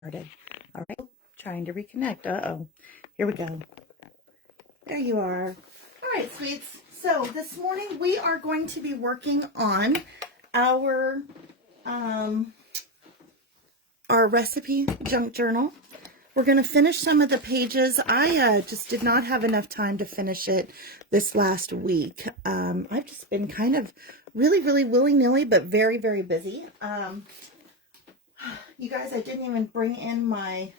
Started. All right, trying to reconnect. Uh-oh. Here we go. There you are. All right, sweets. So this morning we are going to be working on our recipe junk journal. We're going to finish some of the pages. I just did not have enough time to finish it this last week. I've just been kind of really willy-nilly, but very busy. You guys, I didn't even bring in my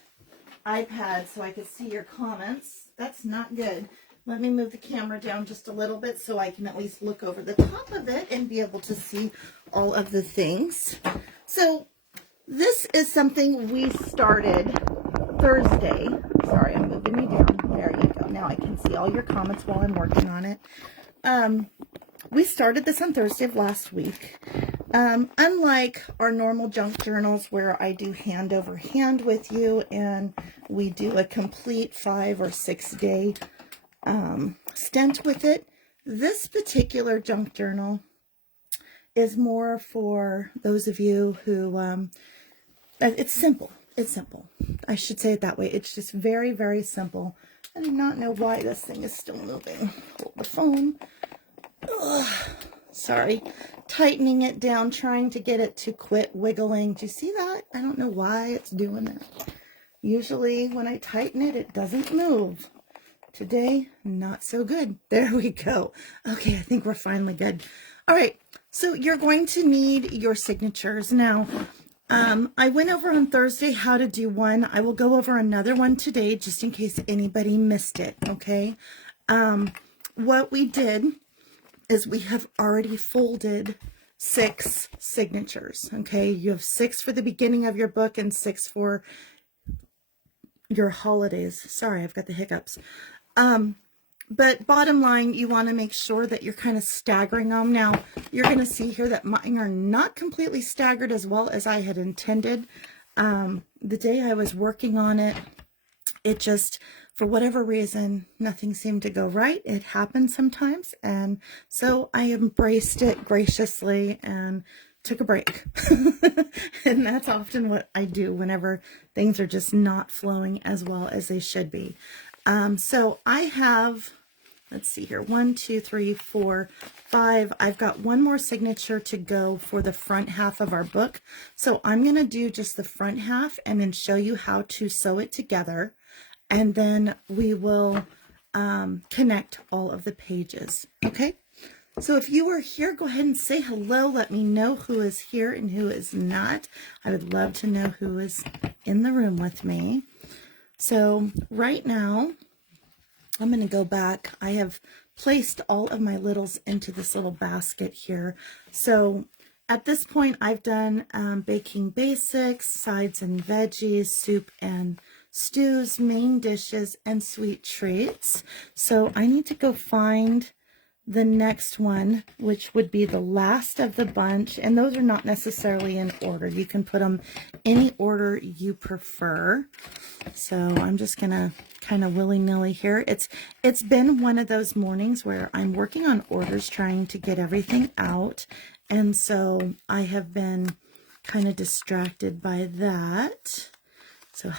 iPad so I could see your comments. That's not good. Let me move the camera down just a little bit so I can at least look over the top of it and be able to see all of the things. So this is something we started Thursday. Sorry, I'm moving me down. There you go. Now I can see all your comments while I'm working on it. We started this on Thursday of last week. Unlike our normal junk journals where I do hand over hand with you and we do a complete 5 or 6 day stint with it, this particular junk journal is more for those of you who, it's simple. It's simple. I should say it that way. It's just very simple. I do not know why this thing is still moving. Hold the phone. Ugh. Sorry, tightening it down, trying to get it to quit wiggling. Do you see that? I don't know why it's doing that. Usually when I tighten it, it doesn't move. Today, not so good. There we go. Okay, I think we're finally good. All right, so you're going to need your signatures. Now, I went over on Thursday how to do one. I will go over another one today just in case anybody missed it, okay? What we did is we have already folded 6 signatures, okay? You have 6 for the beginning of your book and 6 for your holidays. Sorry, I've got the hiccups. But bottom line, you want to make sure that you're kind of staggering them. Now, you're going to see here that mine are not completely staggered as well as I had intended. The day I was working on it, it just, for whatever reason, nothing seemed to go right. It happens sometimes. And so I embraced it graciously and took a break. And that's often what I do whenever things are just not flowing as well as they should be. So I have, let's see here, 1, 2, 3, 4, 5. I've got one more signature to go for the front half of our book. So I'm going to do just the front half and then show you how to sew it together. And then we will connect all of the pages. Okay? So if you are here, go ahead and say hello. Let me know who is here and who is not. I would love to know who is in the room with me. So right now, I'm going to go back. I have placed all of my littles into this little basket here. So at this point, I've done baking basics, sides and veggies, soup and stews, main dishes, and sweet treats. So I need to go find the next one, which would be the last of the bunch. And those are not necessarily in order. You can put them any order you prefer. So I'm just going to kind of willy-nilly here. It's been one of those mornings where I'm working on orders, trying to get everything out. And so I have been kind of distracted by that. So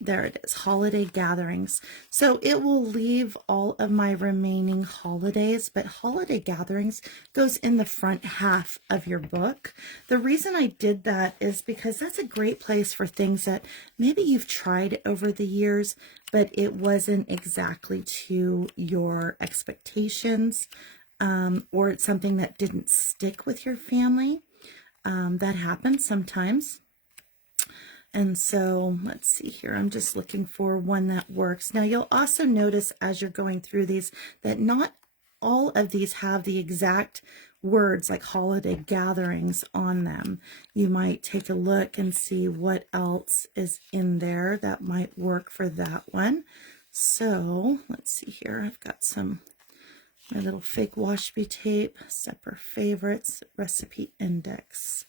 there it is, holiday gatherings. So it will leave all of my remaining holidays, but holiday gatherings goes in the front half of your book. The reason I did that is because that's a great place for things that maybe you've tried over the years, but it wasn't exactly to your expectations, or it's something that didn't stick with your family. That happens sometimes. And so let's see here. I'm just looking for one that works. Now you'll also notice as you're going through these that not all of these have the exact words like holiday gatherings on them. You might take a look and see what else is in there that might work for that one. So let's see here. I've got my little fake washi tape, separate favorites, recipe index.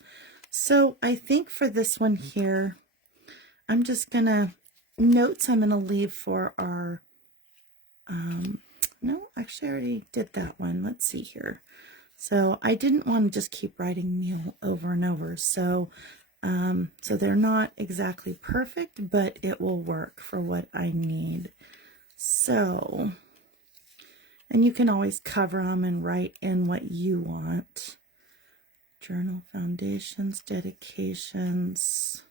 So I think for this one here, I'm just going to, notes I'm going to leave for our, no, actually I already did that one. Let's see here. So I didn't want to just keep writing meal over and over. So So they're not exactly perfect, but it will work for what I need. So, and you can always cover them and write in what you want. Journal foundations, dedications.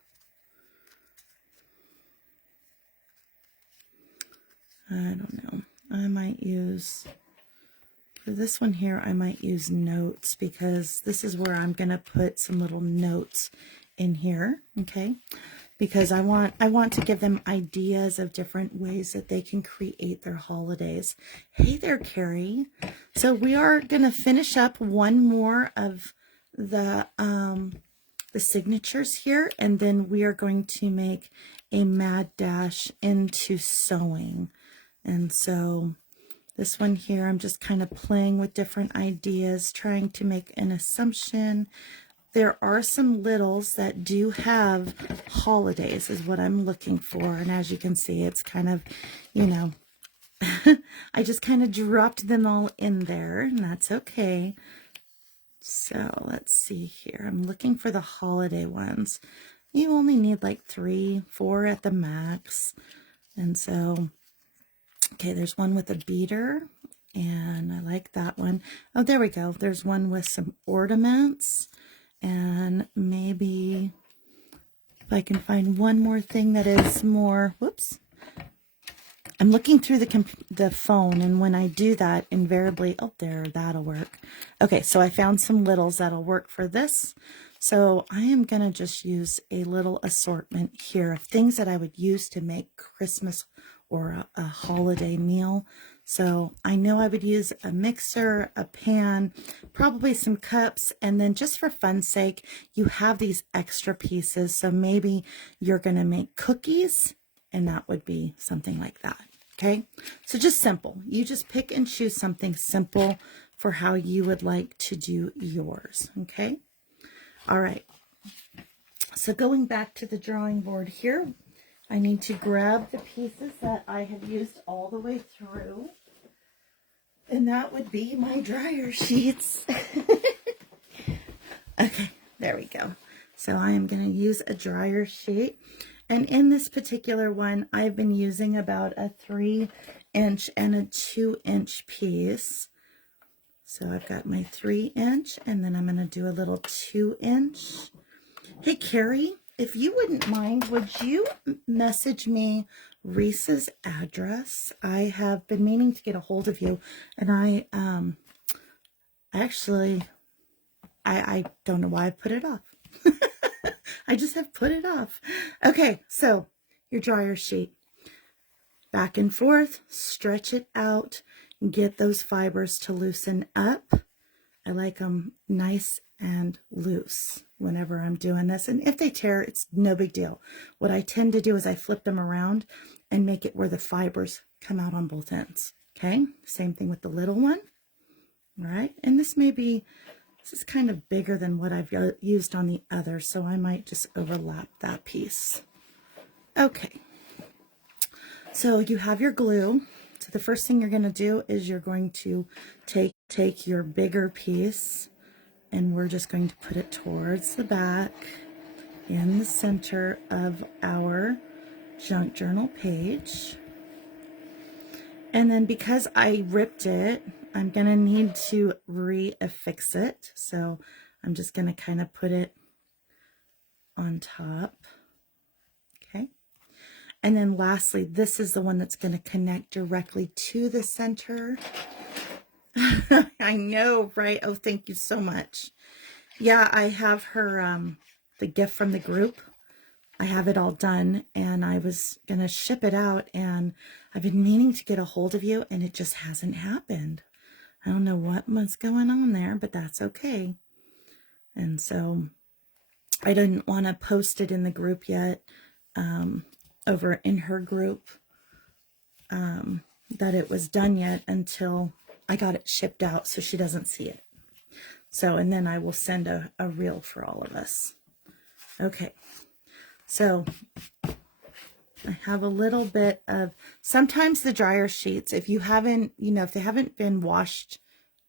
I don't know. I might use, for this one here, I might use notes, because this is where I'm going to put some little notes in here, okay? Because I want to give them ideas of different ways that they can create their holidays. Hey there, Carrie. So we are going to finish up one more of the signatures here, and then we are going to make a mad dash into sewing. And so this one here, I'm just kind of playing with different ideas, trying to make an assumption. There are some littles that do have holidays is what I'm looking for. And as you can see, it's kind of, you know, I just kind of dropped them all in there, and that's okay. So let's see here. I'm looking for the holiday ones. You only need like 3, 4 at the max. And so, okay, there's one with a beater, and I like that one. Oh, there we go. There's one with some ornaments. And maybe if I can find one more thing that is more, whoops. I'm looking through the phone, and when I do that, invariably, oh, there, that'll work. Okay, so I found some littles that'll work for this. So I am going to just use a little assortment here of things that I would use to make Christmas or a holiday meal. So I know I would use a mixer, a pan, probably some cups, and then just for fun's sake, you have these extra pieces. So maybe you're going to make cookies, and that would be something like that. Okay, so just simple. You just pick and choose something simple for how you would like to do yours. Okay, all right. So going back to the drawing board here, I need to grab the pieces that I have used all the way through, and that would be my dryer sheets. Okay, there we go. So I am going to use a dryer sheet, and in this particular one, I've been using about a 3-inch and a 2-inch piece. So I've got my 3-inch, and then I'm going to do a little 2-inch. Hey, Carrie, if you wouldn't mind, would you message me Reese's address? I have been meaning to get a hold of you, and I don't know why I put it off. I just have put it off. Okay, so your dryer sheet. Back and forth, stretch it out, and get those fibers to loosen up. I like them nice and loose whenever I'm doing this. And if they tear, it's no big deal. What I tend to do is I flip them around and make it where the fibers come out on both ends. Okay, same thing with the little one. All right, and this is kind of bigger than what I've used on the other, so I might just overlap that piece. Okay, so you have your glue. So the first thing you're going to do is you're going to take your bigger piece, and we're just going to put it towards the back in the center of our junk journal page. And then because I ripped it, I'm going to need to re-affix it. So I'm just going to kind of put it on top. Okay. And then lastly, this is the one that's going to connect directly to the center. I know, right? Oh, thank you so much. Yeah, I have her, the gift from the group. I have it all done, and I was going to ship it out, and I've been meaning to get a hold of you, and it just hasn't happened. I don't know what was going on there, but that's okay. And so I didn't want to post it in the group yet, over in her group, that it was done yet until I got it shipped out so she doesn't see it. So, and then I will send a reel for all of us. Okay. So I have a little bit of, sometimes the dryer sheets, if you haven't, if they haven't been washed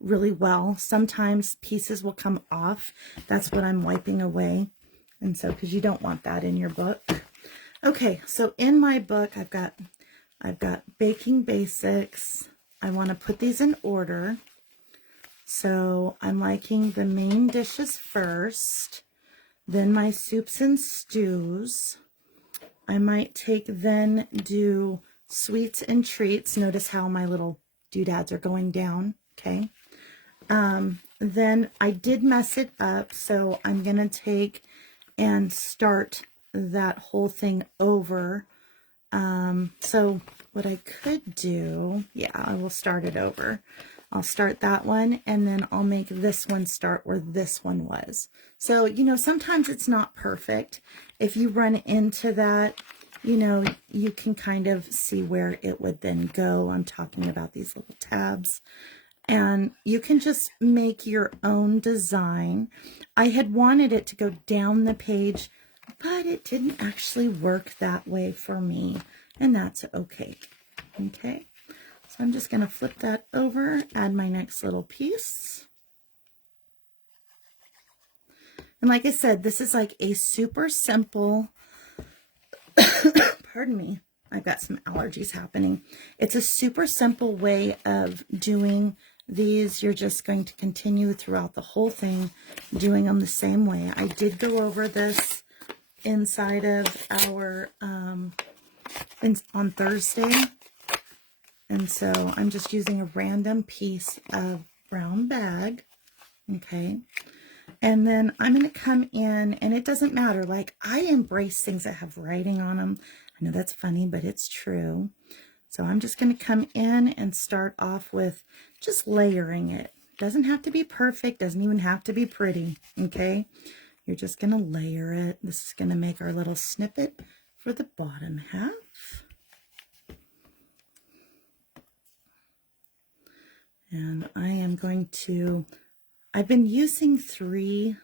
really well, sometimes pieces will come off. That's what I'm wiping away. And so, because you don't want that in your book. Okay, so in my book, I've got baking basics. I want to put these in order. So I'm liking the main dishes first, then my soups and stews. I might then do sweets and treats. Notice how my little doodads are going down, okay? Then I did mess it up, so I'm going to take and start that whole thing over. So what I could do, yeah, I will start it over. I'll start that one, and then I'll make this one start where this one was. So, you know, sometimes it's not perfect. If you run into that, you know, you can kind of see where it would then go. I'm talking about these little tabs. And you can just make your own design. I had wanted it to go down the page, but it didn't actually work that way for me, and that's okay. Okay, so I'm just going to flip that over, add my next little piece. And like I said, this is like a super simple, pardon me, I've got some allergies happening. It's a super simple way of doing these. You're just going to continue throughout the whole thing, doing them the same way. I did go over this inside of our, on Thursday. And so I'm just using a random piece of brown bag. Okay. And then I'm going to come in, and it doesn't matter. Like, I embrace things that have writing on them. I know that's funny, but it's true. So I'm just going to come in and start off with just layering it. Doesn't have to be perfect. Doesn't even have to be pretty. Okay. You're just going to layer it. This is going to make our little snippet for the bottom half. And I am going to, I've been using 3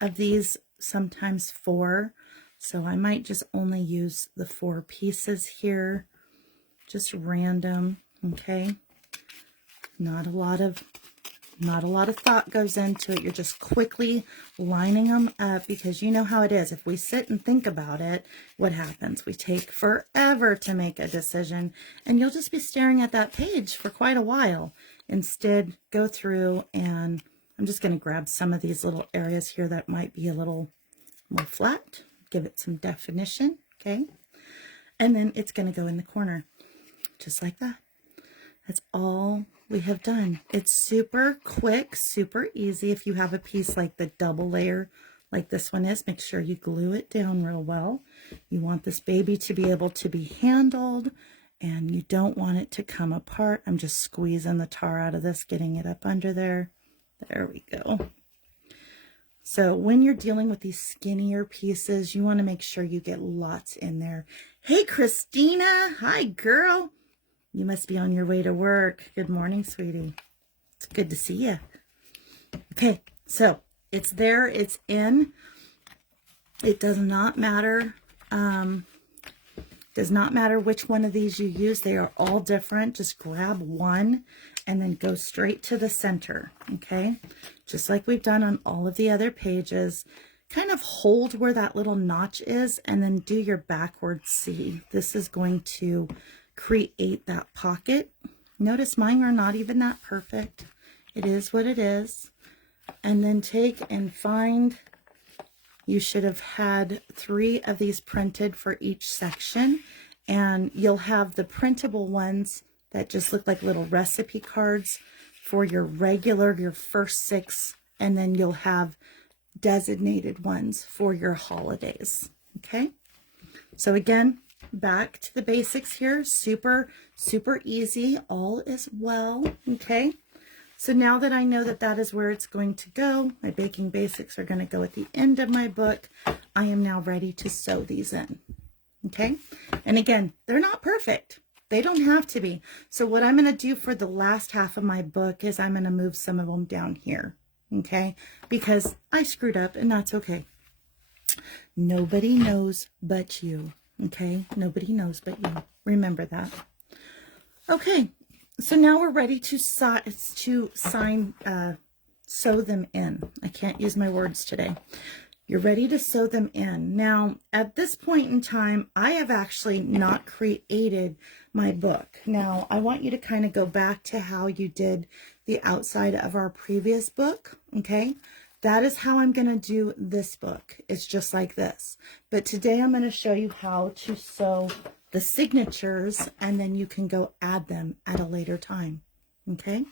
of these, sometimes 4. So I might just only use the 4 pieces here. Just random, okay? Not a lot of thought goes into it. You're just quickly lining them up, because you know how it is. If we sit and think about it, what happens? We take forever to make a decision, and you'll just be staring at that page for quite a while. Instead, go through, and I'm just going to grab some of these little areas here that might be a little more flat. Give it some definition, okay? And then it's going to go in the corner, just like that. That's all we have done. It's super quick, super easy. If you have a piece like the double layer like this one is, make sure you glue it down real well. You want this baby to be able to be handled, and you don't want it to come apart. I'm just squeezing the tar out of this, getting it up under there. There we go. So when you're dealing with these skinnier pieces, you want to make sure you get lots in there. Hey, Christina. Hi, girl. You must be on your way to work. Good morning, sweetie. It's good to see you. Okay, so it's there. It's in. It does not matter. Does not matter which one of these you use. They are all different. Just grab one and then go straight to the center, okay? Just like we've done on all of the other pages. Kind of hold where that little notch is, and then do your backward C. This is going to create that pocket. Notice mine are not even that perfect. It is what it is. And then take and find, you should have had 3 of these printed for each section, and you'll have the printable ones that just look like little recipe cards for your regular, your first 6, and then you'll have designated ones for your holidays. Okay, so again, back to the basics here. Super easy. All is well. Okay, so now that I know that that is where it's going to go, my baking basics are going to go at the end of my book. I am now ready to sew these in. Okay, and again, they're not perfect. They don't have to be. So what I'm going to do for the last half of my book is I'm going to move some of them down here. Okay, because I screwed up, and that's okay. Nobody knows but you. Okay, nobody knows but you. Remember that. Okay, so now we're ready to sew them in. I can't use my words today. You're ready to sew them in. Now, at this point in time, I have actually not created my book. Now, I want you to kind of go back to how you did the outside of our previous book, okay? That is how I'm going to do this book. It's just like this. But today I'm going to show you how to sew the signatures, and then you can go add them at a later time, okay?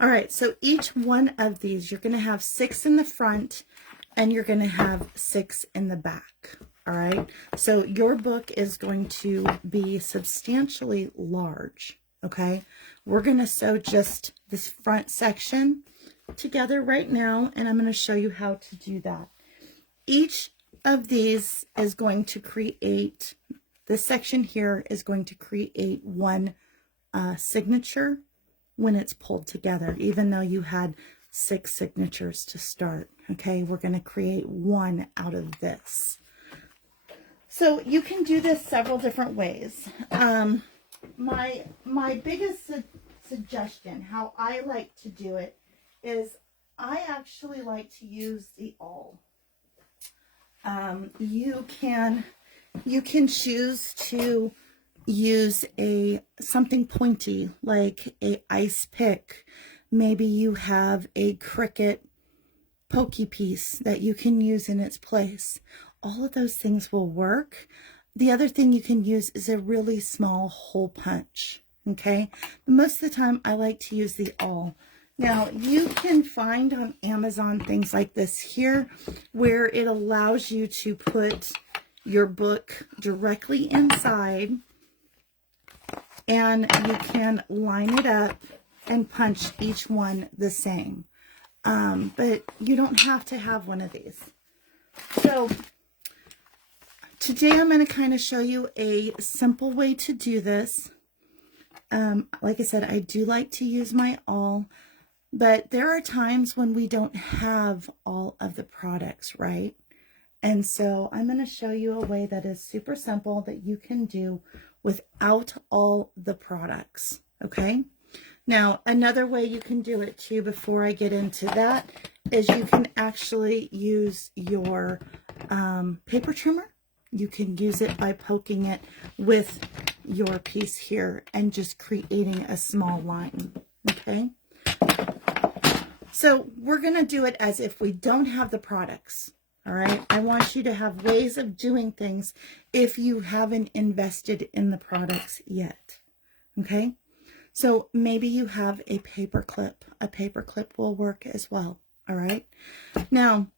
All right, so each one of these, you're going to have 6 in the front, and you're going to have 6 in the back. All right, so your book is going to be substantially large. Okay, we're going to sew just this front section together right now, and I'm going to show you how to do that. Each of these is going to create, this section here is going to create one signature when it's pulled together, even though you had 6 signatures to start. Okay, we're going to create one out of this. So you can do this several different ways. My biggest suggestion, how I like to do it, is I actually like to use the awl. You can choose to use something pointy like a ice pick. Maybe you have a Cricut pokey piece that you can use in its place. All of those things will work. The other thing you can use is a really small hole punch, okay? Most of the time I like to use the awl. Now you can find on Amazon things like this here where it allows you to put your book directly inside, and you can line it up and punch each one the same. But you don't have to have one of these. So today I'm going to kind of show you a simple way to do this. Like I said, I do like to use my awl, but there are times when we don't have all of the products, right? And so I'm going to show you a way that is super simple that you can do without all the products, okay? Now, another way you can do it too, before I get into that, is you can actually use your paper trimmer. You can use it by poking it with your piece here and just creating a small line, okay? So we're going to do it as if we don't have the products, all right? I want you to have ways of doing things if you haven't invested in the products yet, okay? So maybe you have a paper clip. A paper clip will work as well, all right? Now,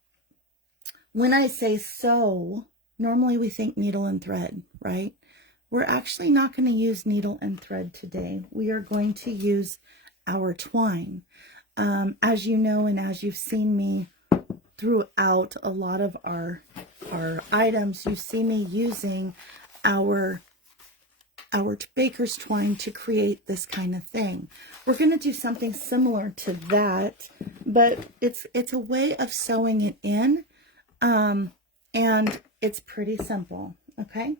when I say sew, normally we think needle and thread, right? We're actually not going to use needle and thread today. We are going to use our twine. As you know, and as you've seen me throughout a lot of our items, you see me using our baker's twine to create this kind of thing. We're going to do something similar to that, but it's a way of sewing it in, and it's pretty simple, okay?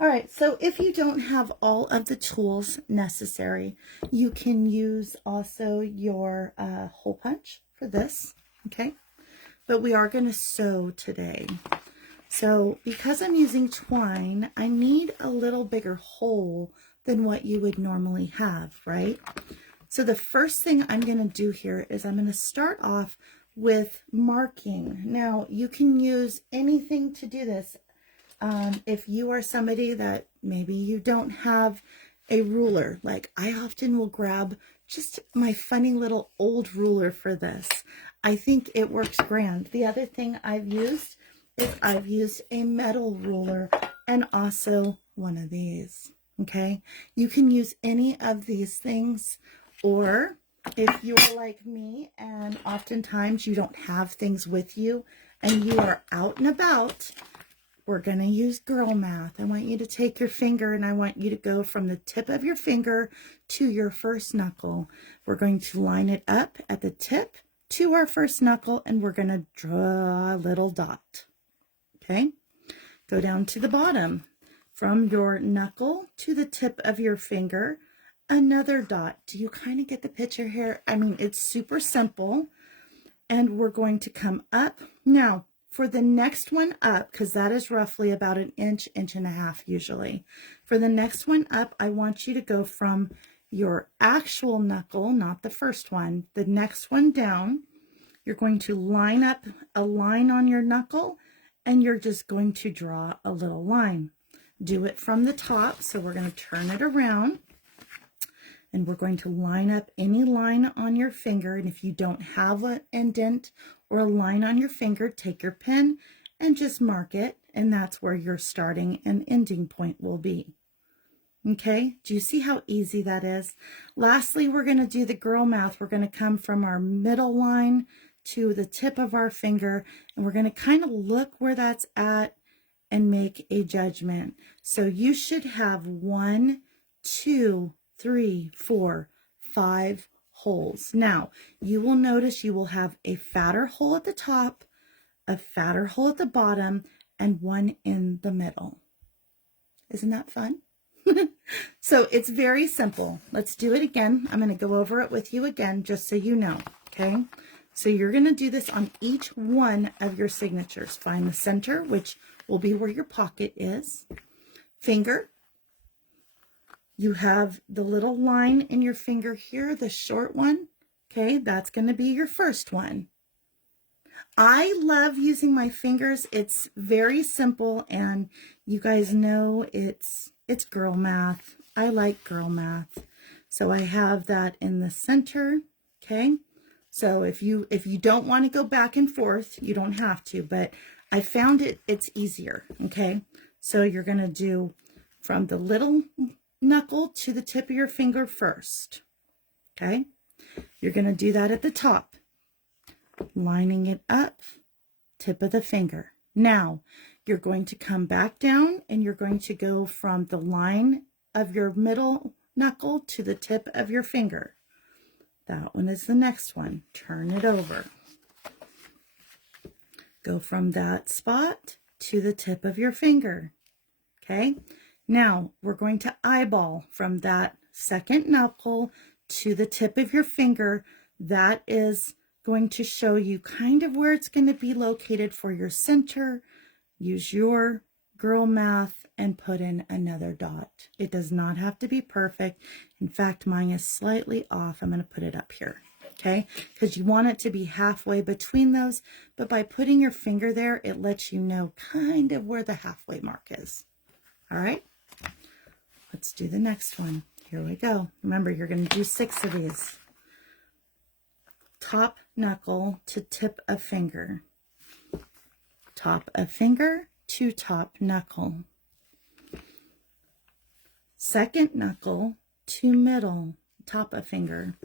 All right, so if you don't have all of the tools necessary, you can use also your hole punch for this, okay? But we are going to sew today. So because I'm using twine, I need a little bigger hole than what you would normally have, right? So the first thing I'm going to do here is I'm going to start off with marking. Now, you can use anything to do this. If you are somebody that maybe you don't have a ruler, like I often will grab just my funny little old ruler for this. I think it works grand. The other thing I've used is I've used a metal ruler and also one of these, okay? You can use any of these things, or if you're like me and oftentimes you don't have things with you and you are out and about, we're going to use girl math. I want you to take your finger and I want you to go from the tip of your finger to your first knuckle. We're going to line it up at the tip to our first knuckle, and we're going to draw a little dot. Okay? Go down to the bottom. From your knuckle to the tip of your finger, another dot. Do you kind of get the picture here? I mean, it's super simple. And we're going to come up. Now, for the next one up, because that is roughly about an inch, inch and a half usually. For the next one up, I want you to go from your actual knuckle, not the first one, the next one down. You're going to line up a line on your knuckle, and you're just going to draw a little line. Do it from the top, so we're going to turn it around. And we're going to line up any line on your finger. And if you don't have an indent or a line on your finger, take your pen and just mark it. And that's where your starting and ending point will be. Okay, do you see how easy that is? Lastly, we're going to do the girl mouth. We're going to come from our middle line to the tip of our finger. And we're going to kind of look where that's at and make a judgment. So you should have 1, 2, 3, 4, 5 holes. Now, you will notice you will have a fatter hole at the top, a fatter hole at the bottom, and one in the middle. Isn't that fun? So it's very simple. Let's do it again. I'm going to go over it with you again, just so you know, okay? So you're going to do this on each one of your signatures. Find the center, which will be where your pocket is. Finger. You have the little line in your finger here, the short one. Okay, that's going to be your first one. I love using my fingers. It's very simple, and you guys know it's girl math. I like girl math. So I have that in the center, okay? So if you don't want to go back and forth, you don't have to, but I found it's easier, okay? So you're going to do from the little knuckle to the tip of your finger first. Okay, you're going to do that at the top, lining it up, tip of the finger. Now you're going to come back down, and you're going to go from the line of your middle knuckle to the tip of your finger. That one is the next one. Turn it over. Go from that spot to the tip of your finger. Okay. Now, we're going to eyeball from that second knuckle to the tip of your finger. That is going to show you kind of where it's going to be located for your center. Use your girl math and put in another dot. It does not have to be perfect. In fact, mine is slightly off. I'm going to put it up here, okay? Because you want it to be halfway between those. But by putting your finger there, it lets you know kind of where the halfway mark is. All right? Let's do the next one. Here we go. Remember, you're going to do 6 of these. Top knuckle to tip of finger. Top of finger to top knuckle. Second knuckle to middle, top of finger.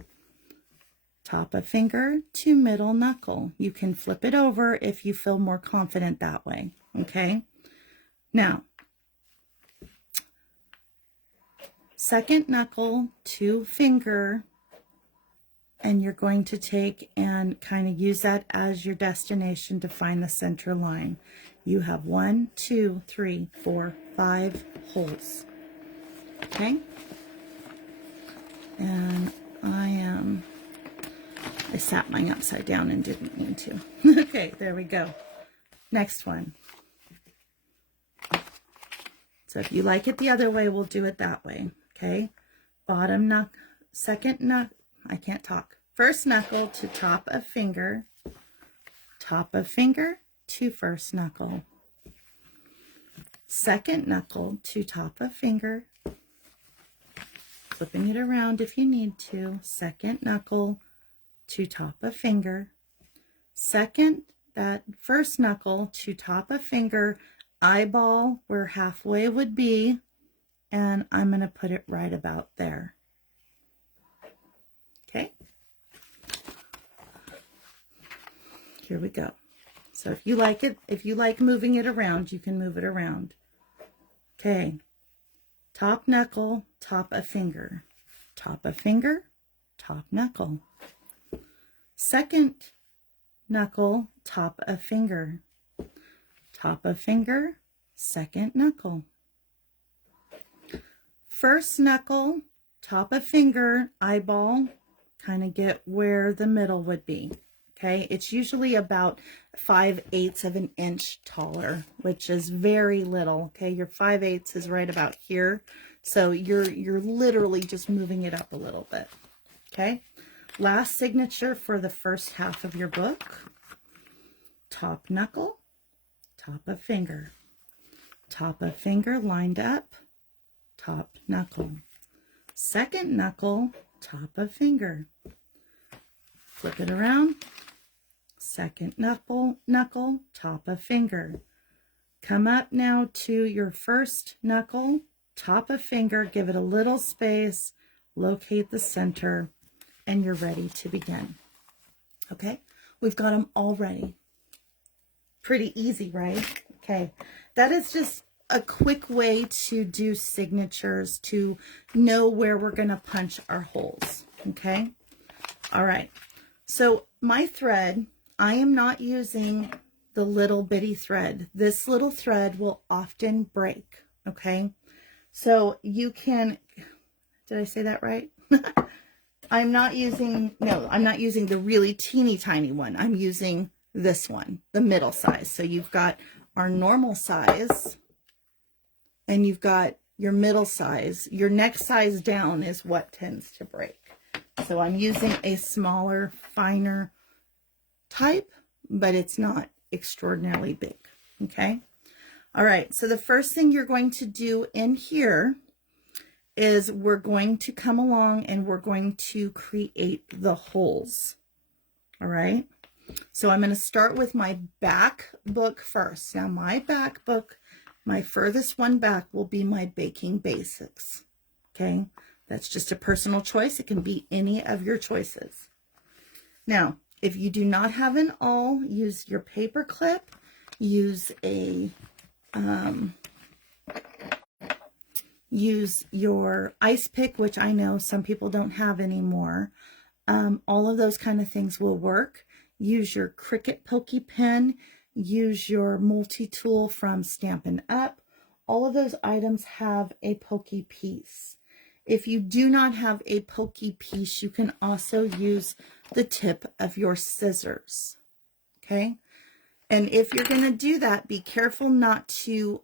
Top of finger to middle knuckle. You can flip it over if you feel more confident that way. Okay? Now, second knuckle to finger, and you're going to take and kind of use that as your destination to find the center line. You have 1, 2, 3, 4, 5 holes. Okay? And I sat mine upside down and didn't mean to. Okay, there we go. Next one. So if you like it the other way, we'll do it that way. Okay, bottom knuckle, second knuckle, I can't talk. First knuckle to top of finger to first knuckle. Second knuckle to top of finger, flipping it around if you need to. Second knuckle to top of finger. That first knuckle to top of finger, eyeball where halfway would be. And I'm going to put it right about there. Okay. Here we go. So if you like it, if you like moving it around, you can move it around. Okay. Top knuckle, top of finger. Top of finger, top knuckle. Second knuckle, top of finger. Top of finger, second knuckle. First knuckle, top of finger, eyeball, kind of get where the middle would be. Okay, it's usually about 5/8 of an inch taller, which is very little. Okay, your 5/8 is right about here. So you're literally just moving it up a little bit. Okay, last signature for the first half of your book. Top knuckle, top of finger lined up, top knuckle. Second knuckle, top of finger. Flip it around. Second knuckle, top of finger. Come up now to your first knuckle, top of finger, give it a little space, locate the center, and you're ready to begin. Okay, we've got them all ready. Pretty easy, right? Okay, that is just a quick way to do signatures, to know where we're going to punch our holes. Okay, all right. So my thread, I am not using the little bitty thread. This little thread will often break. Okay, so you can, did I say that right? I'm not using the really teeny tiny one. I'm using this one, the middle size. So you've got our normal size and you've got your middle size. Your next size down is what tends to break. So I'm using a smaller, finer type, but it's not extraordinarily big. Okay. All right. So the first thing you're going to do in here is we're going to come along and we're going to create the holes. All right. So I'm going to start with my back book first. Now my back book, my furthest one back will be my baking basics. Okay. That's just a personal choice. It can be any of your choices. Now, if you do not have an awl, use your paper clip, use your ice pick, which I know some people don't have anymore. All of those kind of things will work. Use your Cricut pokey pen, use your multi-tool from Stampin' Up. All of those items have a pokey piece. If you do not have a pokey piece, you can also use the tip of your scissors. Okay? And if you're going to do that, be careful not to,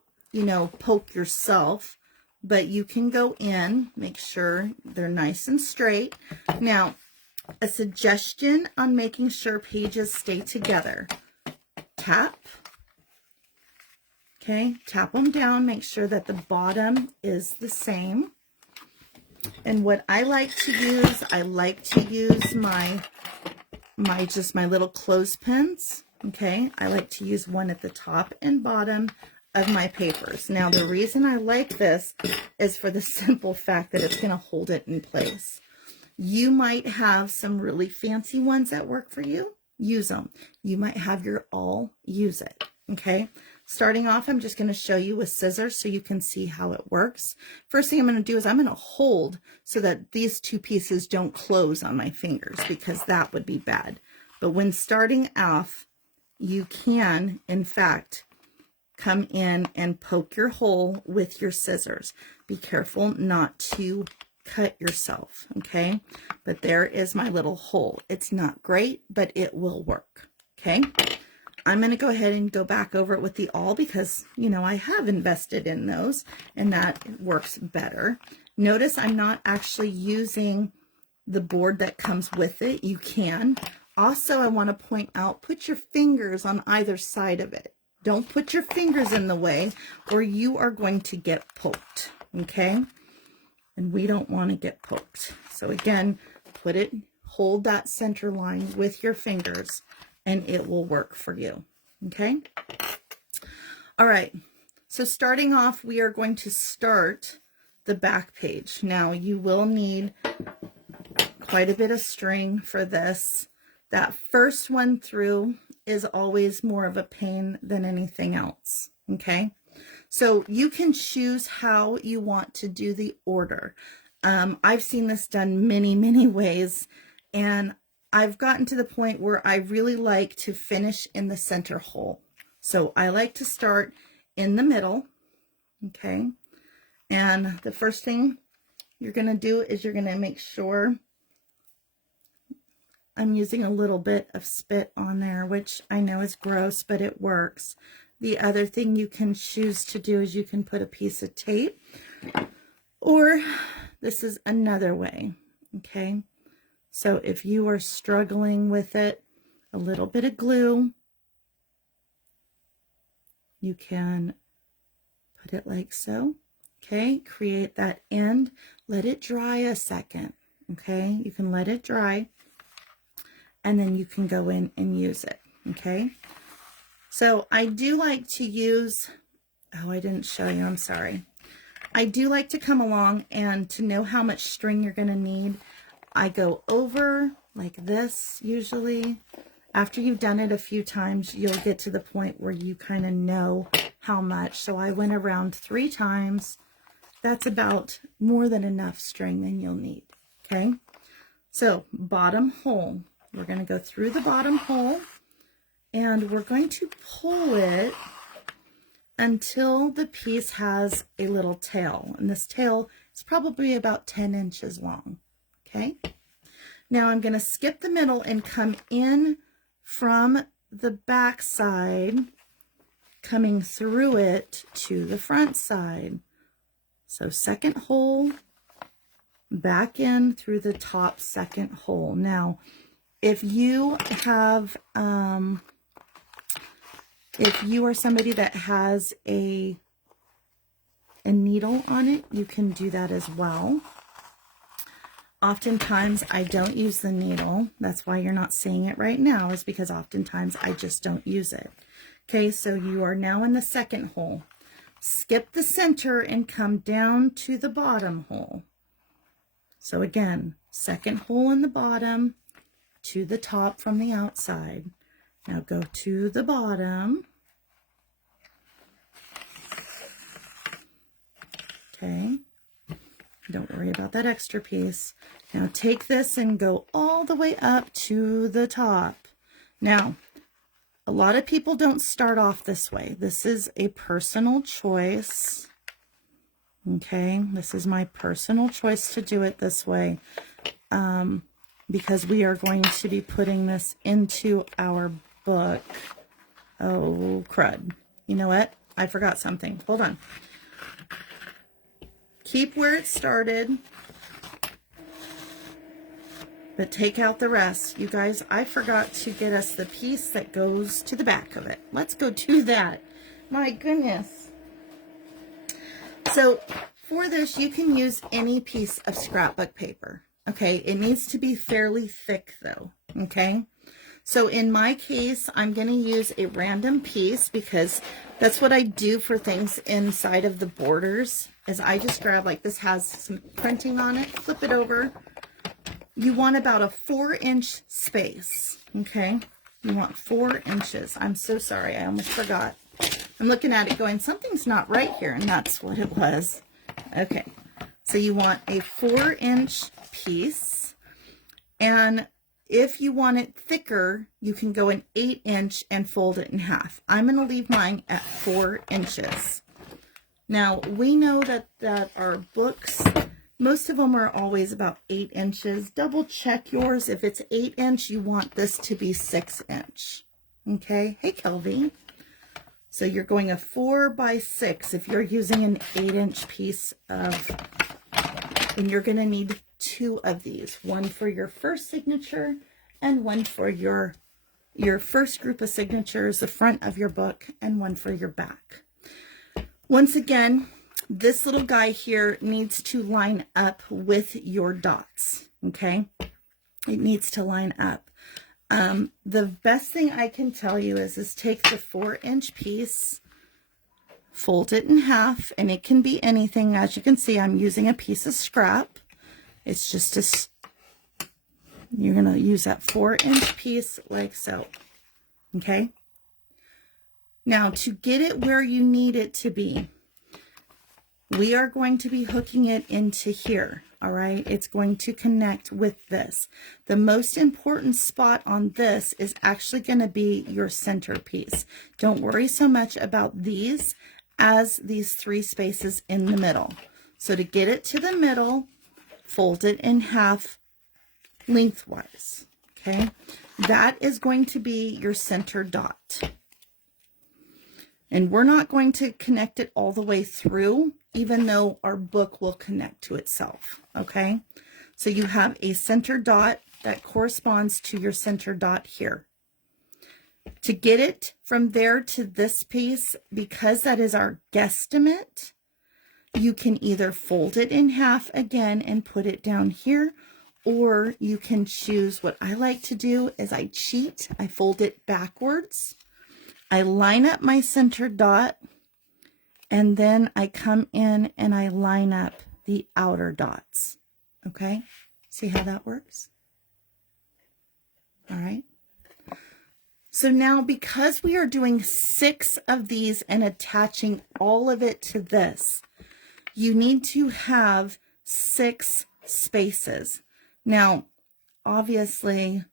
poke yourself, but you can go in, make sure they're nice and straight. Now, a suggestion on making sure pages stay together. Tap. Okay, tap them down, make sure that the bottom is the same. And what I like to use, my little clothespins. Okay, I like to use one at the top and bottom of my papers. Now, the reason I like this is for the simple fact that it's going to hold it in place. You might have some really fancy ones that work for you. Use them. You might have your awl. Use it. Okay. Starting off, I'm just going to show you with scissors so you can see how it works. First thing I'm going to do is I'm going to hold so that these two pieces don't close on my fingers, because that would be bad. But when starting off, you can, in fact, come in and poke your hole with your scissors. Be careful not to cut yourself, okay? But there is my little hole. It's not great, but it will work, okay? I'm going to go ahead and go back over it with the awl because, I have invested in those and that works better. Notice I'm not actually using the board that comes with it. You can. Also, I want to point out, put your fingers on either side of it. Don't put your fingers in the way or you are going to get poked, okay? And we don't want to get poked. So again, hold that center line with your fingers and it will work for you, okay? All right, so starting off, we are going to start the back page. Now, you will need quite a bit of string for this. That first one through is always more of a pain than anything else, okay? So you can choose how you want to do the order. I've seen this done many, many ways, and I've gotten to the point where I really like to finish in the center hole. So I like to start in the middle, okay? And the first thing you're going to do is you're going to make sure I'm using a little bit of spit on there, which I know is gross, but it works. The other thing you can choose to do is you can put a piece of tape, or this is another way, okay? So if you are struggling with it, a little bit of glue, you can put it like so, okay? Create that end, let it dry a second, okay? You can let it dry, and then you can go in and use it, okay? So I do like to use, oh, I didn't show you, I'm sorry. I do like to come along, and to know how much string you're going to need, I go over like this usually. After you've done it a few times, you'll get to the point where you kind of know how much. So I went around 3 times. That's about more than enough string than you'll need, okay? So bottom hole, we're going to go through the bottom hole, and we're going to pull it until the piece has a little tail. And this tail is probably about 10 inches long, okay? Now I'm going to skip the middle and come in from the back side, coming through it to the front side. So second hole, back in through the top second hole. Now, if you have, if you are somebody that has a needle on it, you can do that as well. Oftentimes I don't use the needle. That's why you're not seeing it right now, is because oftentimes I just don't use it. Okay, so you are now in the second hole. Skip the center and come down to the bottom hole. So again, second hole in the bottom to the top from the outside. Now go to the bottom. Okay. Don't worry about that extra piece. Now take this and go all the way up to the top. Now, a lot of people don't start off this way. This is a personal choice. Okay, this is my personal choice to do it this way, because we are going to be putting this into our book. Oh, crud. You know what? I forgot something. Hold on. Keep where it started, but take out the rest. You guys, I forgot to get us the piece that goes to the back of it. Let's go do that. My goodness. So for this, you can use any piece of scrapbook paper. Okay, it needs to be fairly thick though. Okay, so in my case, I'm going to use a random piece, because that's what I do for things inside of the borders. Is I just grab, like this has some printing on it, flip it over. You want about a 4-inch space, okay? You want 4 inches. I'm so sorry, I almost forgot. I'm looking at it going, something's not right here, and that's what it was. Okay, so you want a 4-inch piece, and if you want it thicker, you can go an 8-inch and fold it in half. I'm going to leave mine at 4 inches. Now, we know that our books, most of them are always about 8 inches. Double check yours. If it's 8-inch, you want this to be 6-inch. Okay? Hey, Kelvin. So you're going a 4 by 6 if you're using an 8-inch piece of, and you're going to need 2 of these. One for your first signature and one for your first group of signatures, the front of your book, and one for your back. Once again, this little guy here needs to line up with your dots, okay? It needs to line up. The best thing I can tell you is take the 4-inch piece, fold it in half, and it can be anything. As you can see, I'm using a piece of scrap. It's just you're going to use that 4-inch piece like so, okay? Now, to get it where you need it to be, we are going to be hooking it into here, all right? It's going to connect with this. The most important spot on this is actually going to be your centerpiece. Don't worry so much about these as these 3 spaces in the middle. So to get it to the middle, fold it in half lengthwise, Okay, that is going to be your center dot. And we're not going to connect it all the way through, even though our book will connect to itself. Okay, so you have a center dot that corresponds to your center dot here. To get it from there to this piece, because that is our guesstimate, you can either fold it in half again and put it down here, or you can choose, what I like to do is I cheat. I fold it backwards. I line up my center dot, and then I come in and I line up the outer dots. Okay, see how that works? All right. So now, because we are doing 6 of these and attaching all of it to this, you need to have 6 spaces. Now, obviously,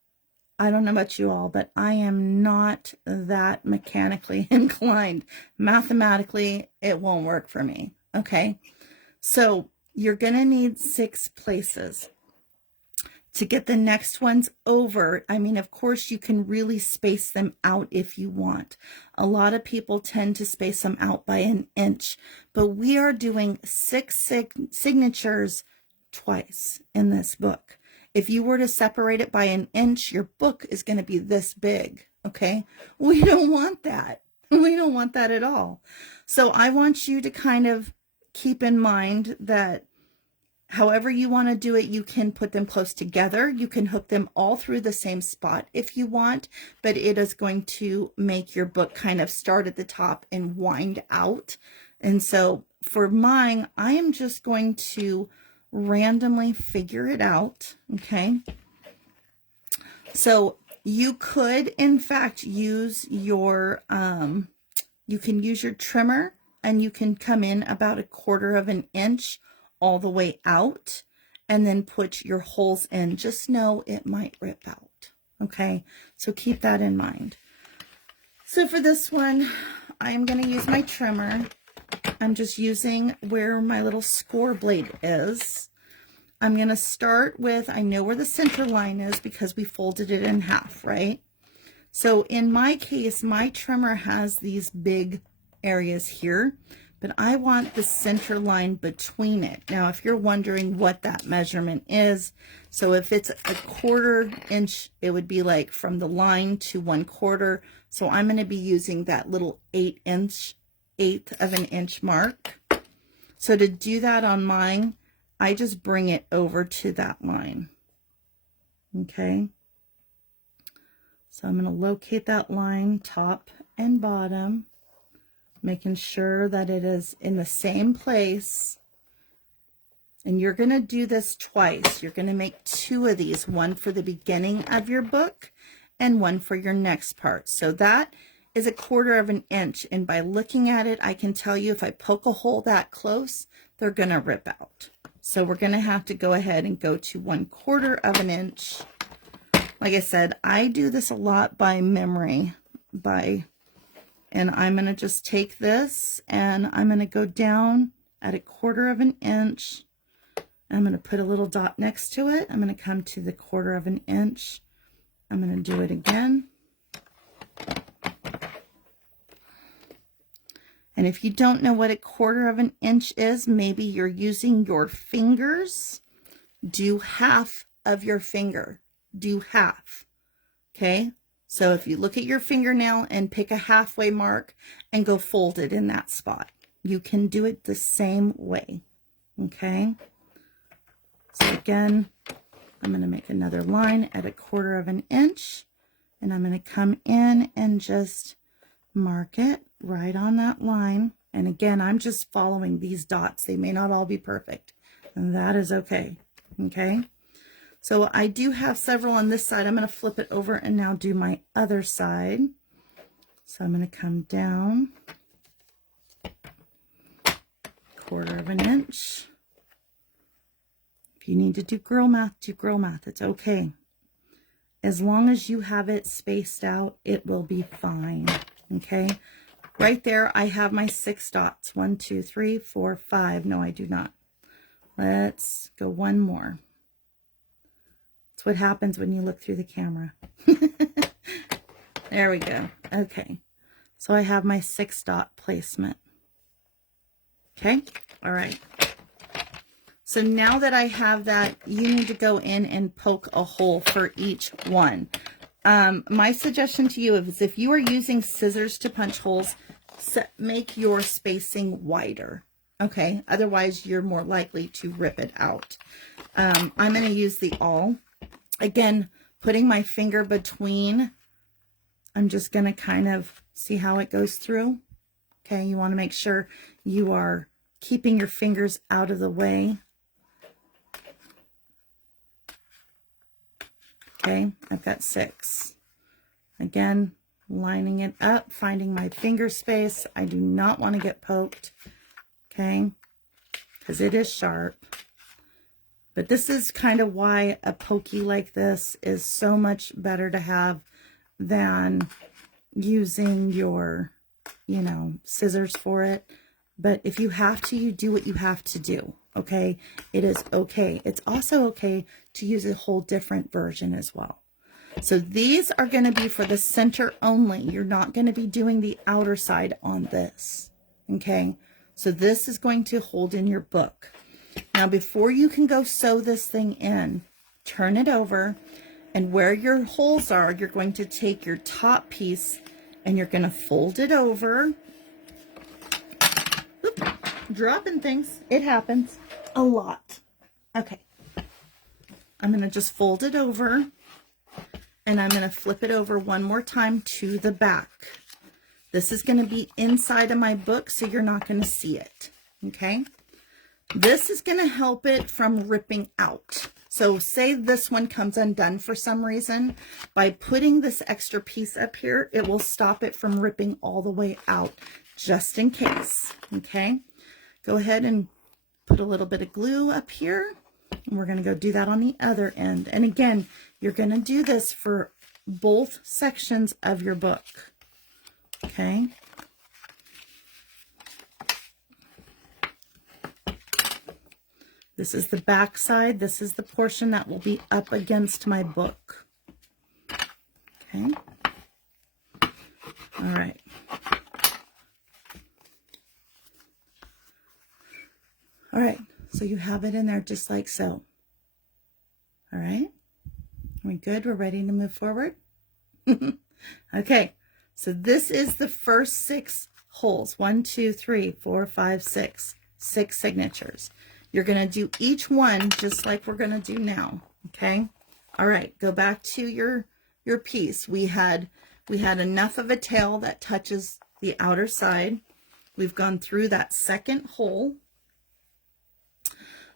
I don't know about you all, but I am not that mechanically inclined. Mathematically, it won't work for me. Okay, so you're going to need 6 places. To get the next ones over, I mean, of course, you can really space them out if you want. A lot of people tend to space them out by an inch, but we are doing 6 signatures twice in this book. If you were to separate it by an inch, your book is going to be this big, okay? We don't want that. We don't want that at all. So I want you to kind of keep in mind that however you want to do it, you can put them close together. You can hook them all through the same spot if you want, but it is going to make your book kind of start at the top and wind out. And so for mine, I am just going to randomly figure it out. Okay. So you could, in fact, use your, you can use your trimmer, and you can come in about 1/4 of an inch all the way out, and then put your holes in. Just know it might rip out. Okay, so keep that in mind. So for this one, I'm going to use my trimmer. I'm just using where my little score blade is. I'm going to start with, I know where the center line is because we folded it in half, right? So in my case, my trimmer has these big areas here, but I want the center line between it. Now, if you're wondering what that measurement is, so if it's 1/4 inch, it would be like from the line to 1/4. So I'm going to be using that little 1/8 of an inch mark. So to do that on mine, I just bring it over to that line. Okay. So I'm going to locate that line top and bottom, making sure that it is in the same place. And you're going to do this twice. You're going to make 2 of these, one for the beginning of your book and one for your next part. So that is 1/4 of an inch. And by looking at it, I can tell you if I poke a hole that close, they're going to rip out. So we're going to have to go ahead and go to 1/4 of an inch. Like I said, I do this a lot by memory, and I'm going to just take this and I'm going to go down at 1/4 of an inch. I'm going to put a little dot next to it. I'm going to come to the 1/4 of an inch. I'm going to do it again. And if you don't know what 1/4 of an inch is, maybe you're using your fingers. Do half of your finger. Do half. Okay? So if you look at your fingernail and pick a halfway mark and go fold it in that spot, you can do it the same way. Okay? So again, I'm going to make another line at 1/4 of an inch, and I'm going to come in and just mark it right on that line. And again, I'm just following these dots. They may not all be perfect, and that is okay. Okay? So I do have several on this side. I'm going to flip it over and now do my other side. So I'm going to come down 1/4 of an inch. If you need to do girl math, do girl math. It's okay. As long as you have it spaced out, it will be fine. Okay. Right there, I have my 6 dots. 1, 2, 3, 4, 5. No, I do not. Let's go one more. That's what happens when you look through the camera. There we go. Okay. So I have my 6-dot placement. Okay. All right. So now that I have that, you need to go in and poke a hole for each one. My suggestion to you is if you are using scissors to punch holes, make your spacing wider. Okay. Otherwise, you're more likely to rip it out. I'm going to use the awl. Again, putting my finger between, I'm just going to kind of see how it goes through. Okay. You want to make sure you are keeping your fingers out of the way. Okay, I've got 6. Again, lining it up, finding my finger space. I do not want to get poked, okay, because it is sharp. But this is kind of why a pokey like this is so much better to have than using your, you know, scissors for it. But if you have to, you do what you have to do. Okay, it is okay. It's also okay to use a whole different version as well. So these are going to be for the center only. You're not going to be doing the outer side on this. Okay, so this is going to hold in your book. Now, before you can go sew this thing in, turn it over, and where your holes are, you're going to take your top piece and you're going to fold it over. Dropping things. It happens a lot. Okay. I'm going to just fold it over and I'm going to flip it over one more time to the back. This is going to be inside of my book, so you're not going to see it. Okay. This is going to help it from ripping out. So say this one comes undone for some reason. By putting this extra piece up here, it will stop it from ripping all the way out, just in case. Okay. Go ahead and put a little bit of glue up here. And we're going to go do that on the other end. And again, you're going to do this for both sections of your book. Okay. This is the back side. This is the portion that will be up against my book. Okay. All right. All right, so you have it in there just like so. All right, are we good? We're ready to move forward? Okay, so this is the first 6 holes. 1, 2, 3, 4, 5, 6. 6 signatures. You're going to do each one just like we're going to do now, okay? All right, go back to your piece. We had enough of a tail that touches the outer side. We've gone through that second hole.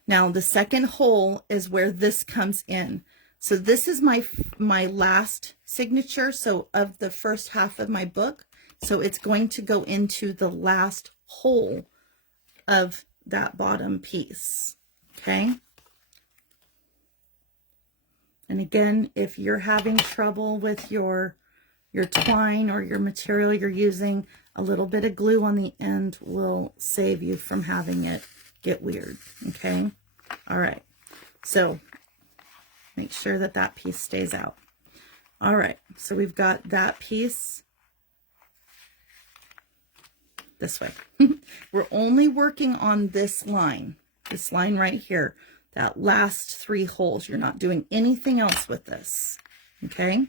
Now the second hole is where this comes in. So this is my last signature, so of the first half of my book. So it's going to go into the last hole of that bottom piece. Okay. And again, if you're having trouble with your twine or your material you're using, a little bit of glue on the end will save you from having it get weird. Okay. All right. So make sure that that piece stays out. All right. So we've got that piece this way. We're only working on this line right here, that last 3 holes. You're not doing anything else with this. Okay.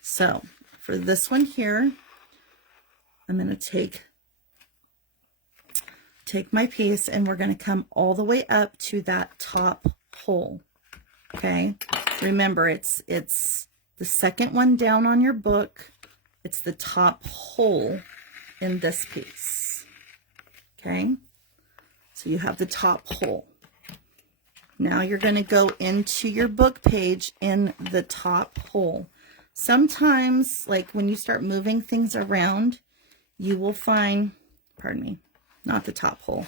So for this one here, I'm going to take my piece and we're going to come all the way up to that top hole. Okay. Remember, it's the second one down on your book. It's the top hole in this piece. Okay. So you have the top hole. Now you're going to go into your book page in the top hole. Sometimes, like when you start moving things around, you will find, pardon me, not the top hole,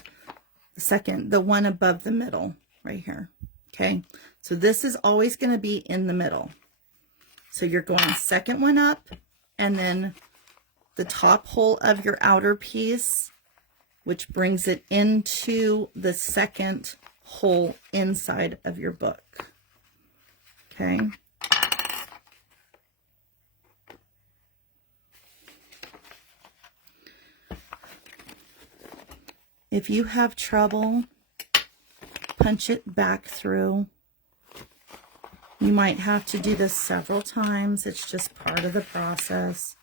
the one above the middle right here. Okay, so this is always going to be in the middle. So you're going second one up and then the top hole of your outer piece, which brings it into the second hole inside of your book. Okay. If you have trouble, punch it back through. You might have to do this several times. It's just part of the process.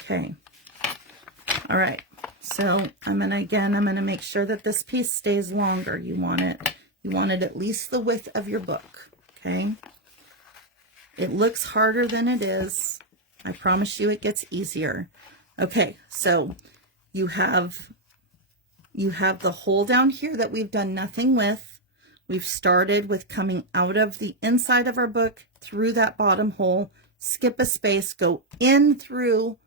Okay. All right. So I'm gonna make sure that this piece stays longer. You want it at least the width of your book. Okay. It looks harder than it is. I promise you it gets easier. Okay, so you have the hole down here that we've done nothing with. We've started with coming out of the inside of our book through that bottom hole, skip a space, go in through